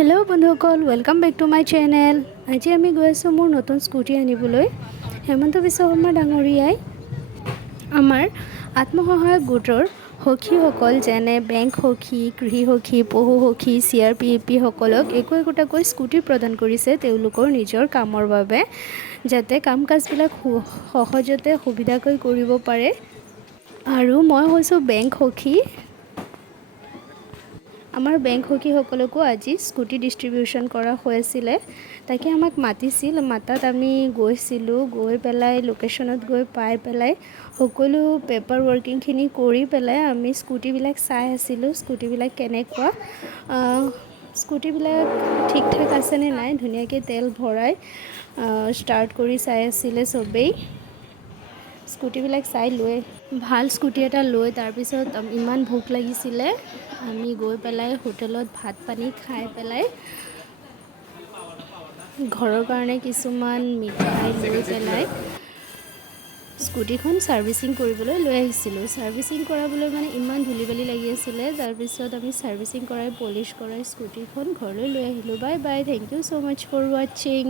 Hello बंधुসকল welcome back to my channel. आज आम गई आसो मोर नतुन स्कूटी आनिबोलै। हेमंत विश्वकर्मा डांगरियाई आमार आत्मसहायक गोटर सखीসকল जेने बेंक सखी, कृषि सखी, पशु सखी, CRPEP सकलक एकোटाকৈ स्कूटी प्रदान करिছে তেওঁলোকৰ নিজৰ কামৰ বাবে, যাতে কাম কাজবিলাক সহজতে সুবিধাকৈ কৰিব পাৰে। আৰু মই হৈছোঁ বেংক সখী। আমাৰ বেংক সখীসকলকো আজি স্কুটি ডিষ্ট্ৰিবিউশ্যন কৰা হৈছিলে, তাকে আমাক মাতিছিল। মাতাত আমি গৈছিলোঁ, গৈ পেলাই লোকেশ্যনত গৈ পাই পেলাই সকলো পেপাৰ ৱৰ্কিংখিনি কৰি পেলাই আমি স্কুটিবিলাক চাই আছিলোঁ। স্কুটিবিলাক কেনেকুৱা, স্কুটিবিলাক ঠিক ঠাক আছেনে নাই, ধুনীয়াকৈ তেল ভৰাই ষ্টাৰ্ট কৰি চাই আছিলে চবেই। স্কুটিবিলাক চাই লৈ ভাল স্কুটি এটা লৈ তাৰপিছত ইমান ভোক লাগিছিলে, আমি গৈ পেলাই হোটেলত ভাত পানী খাই পেলাই ঘৰৰ কাৰণে কিছুমান মিঠাই লৈ পেলাই স্কুটিখন ছাৰ্ভিচিং কৰিবলৈ লৈ আহিছিলোঁ। ছাৰ্ভিচিং কৰাবলৈ মানে ইমান ধূলি বালি লাগি আছিলে, তাৰপিছত আমি ছাৰ্ভিচিং কৰাই পলিচ কৰাই স্কুটিখন ঘৰলৈ লৈ আহিলোঁ। Bye bye, thank you so' much for ৱাচিং।